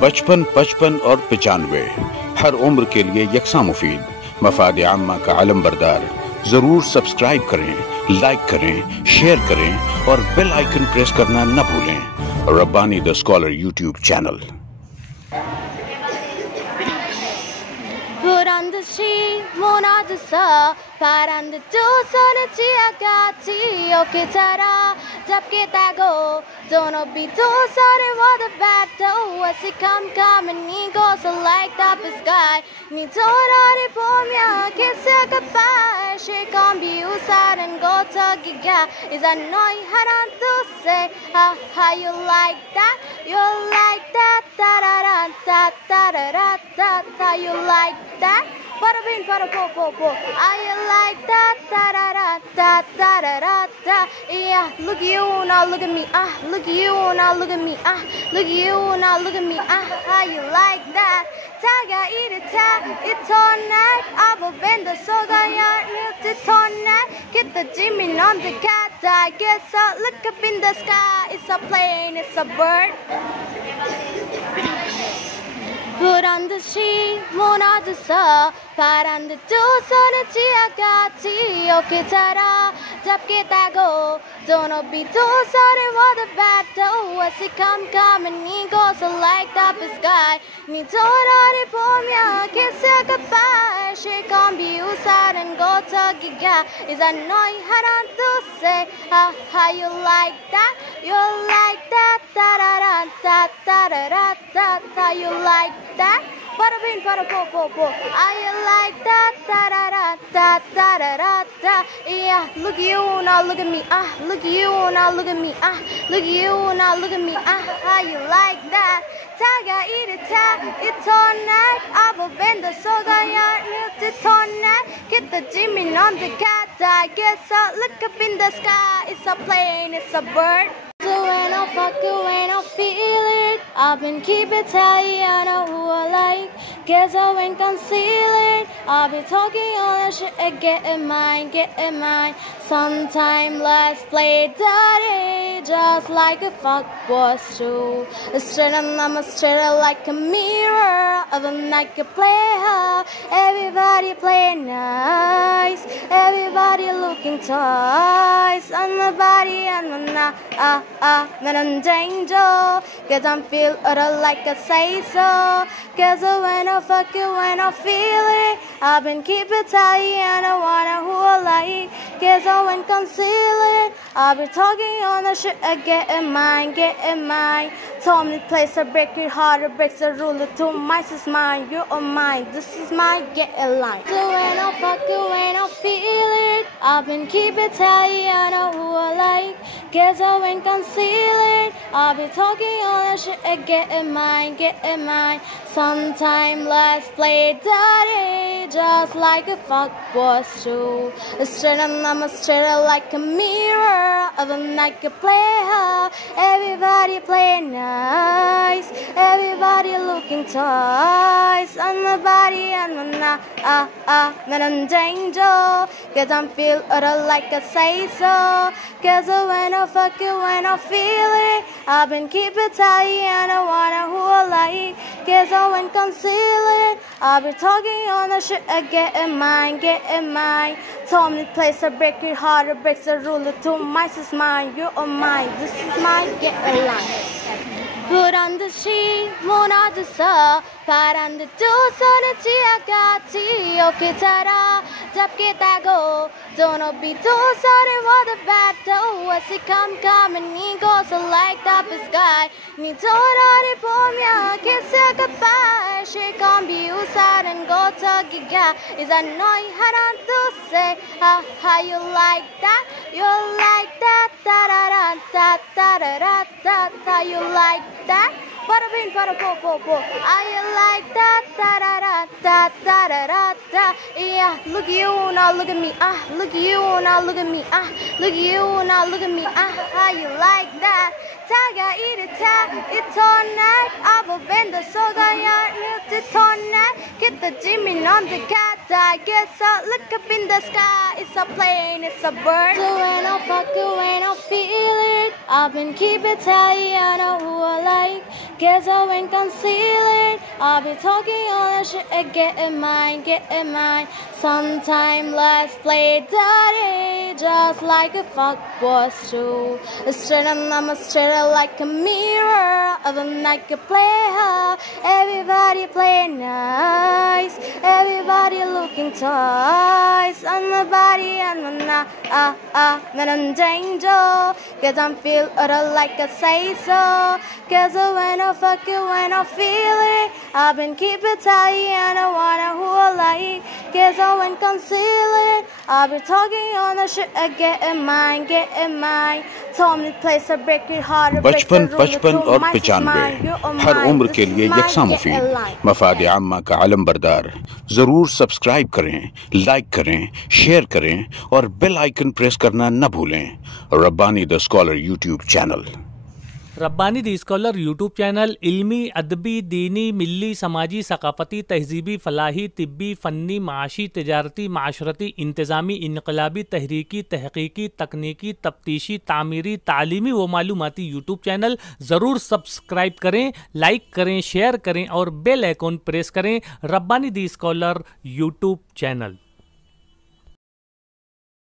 बचपन, 55 और 95 हर उम्र के लिए यकसा मुफीद, मफाद आम्मा का आलम बरदार। जरूर सब्सक्राइब करें, लाइक करें, शेयर करें और बेल आइकन प्रेस करना न भूलें। Rabbani the scholar YouTube channel. Put the sheet, moon on the saw, paran the dos on the chiagati, okitara, tapketago, don't be dos on it, what the battle, as it come, and he goes like up the sky. Me told on it for me, kiss a goodbye, she can't be used and go to Giga. Is a noise, had on to say, how you like that? You like that, da da da da da da da da, you like that? Bada bing, bada bo bo bo. I like that, da da da da da da da. Yeah, look at you now, look at me. Look at you now, look at me. Look at you now, look at me. How you like that? Taga eat it, it's all night. I've been the soga yard, milk it all night. Get the Jimmy on the cat. I guess I'll look up in the sky. It's a plane, it's a bird. Put on the sheet, moon on the saw, paran the dos on the chiagati, okitara, tapketago, don't be dos on it, what the battle, as it come, and he goes like up the sky. Me told on it for me, kiss a goodbye, she can't be used and go to Giga. Is a noise, had on to say, how you like that? You like that, da da da da da da da da, you like that? Bada bing, bada bo bo bo. I like that, da da da da da da da. Yeah, look at you now, look at me. Look at you now, look at me. Look at you now, look at me. How you like that? Taga eat it, it's all night. I've been the soga yard, milk it all night. Get the Jimmy on the cat. I guess I'll look up in the sky. It's a plane, it's a bird. So when I fuck you, when I feel it, I've been keeping tight, I know who I like. Guess I won't conceal it. I'll be talking all that shit, get in mine. Sometime let's play dirty, just like a fuck was true. Straight on, I'm straight like a mirror, of a like a player. Everybody play nice, everybody looking twice on the body and when I'm danger, cause I'm feel like I say so. Cause when I fuck you, when I feel it, I've been keeping tight and I wanna who I like. Cause I won't conceal it, I'll be talking on the shit, get in mine. Told me place a break it harder, breaks the ruler to mine is mine, you're on mine, this is mine, get in line. So when I fuck you, when I feel it, I've been keeping tight, I know who I like. Guess I won't conceal it, I'll be talking on the shit, get in mine. Sometime let's play dirty, just like a fuck was true. Straight on, I'm straight like a mirror, of a like a player. Everybody play nice, everybody looking twice on the body and when I'm danger, cause I'm feel like I say so. Cause when I fuck you, when I feel it, I've been keeping tight and I wanna who I like. Cause I won't conceal it, I'll be talking on the shit, get in mine. Told me place a break it harder, breaks the ruler to mine is mine, you're on mine, this is mine, get a line. Put on the sheet, moon on the saw, paran the dos on the chiagati, okitara, tapketago, don't be dos on it, what the battle, as it come, and he goes like up the sky. Me told on it for me, kiss a goodbye, she can't be used and go to Giga. Is a noise, had on to say, how you like that? You like that, da da da da da da da da, you like that? Bada bing, bada bo bo bo. I like that, da da da da da da da. Yeah, look at you now, look at me. Look at you now, look at me. Look at you now, look at me. How you like that? Taga eat it, it's all night. I've been the soga yard, milk it all night. Get the Jimmy on the cat. I guess I look up in the sky. It's a plane, it's a bird. So when I fuck you, when I feel it, I've been keeping tally. I know who I like. Guess I won't conceal it. I'll be talking all that shit and get in mine, get in mine. Sometime let's play daddy, just like a fuck was too. Straight on, I'm straight like a mirror of a like a player. Everybody playing nice, everybody looking twice. On the body and when I'm danger, cause I'm feel like I say so. Cause when I fuck you, when I feel it, I've been keeping tight and I wanna who I like. Cause I won't conceal it, I'll be talking on the shit get in mine, get in mine. Told me place a break it hard. बचपन 55 और 95 हर उम्र के लिए यकसा मुफीद मफाद आम्मा का आलम बरदार। जरूर subscribe करें, लाइक करें, शेयर करें और बेल आइकन प्रेस करना न भूलें। Rabbani the scholar YouTube channel. Rabbani the scholar YouTube channel इल्मी, अदबी, दीनी, मिली, समाजी, सकाफती, तहजीबी, फलाही, तिब्बी, फ़न्नी, माशी, तिजारती, माशरती, इंतज़ामी, इनकलाबी, तहरीकी, तहकीकी, तकनीकी, तफ्तीशी, तामीरी, तालीमी व मालूमाती यूट्यूब चैनल। ज़रूर सब्सक्राइब करें, लाइक करें, शेयर करें और बेल आइकन प्रेस करें। Rabbani the scholar YouTube channel.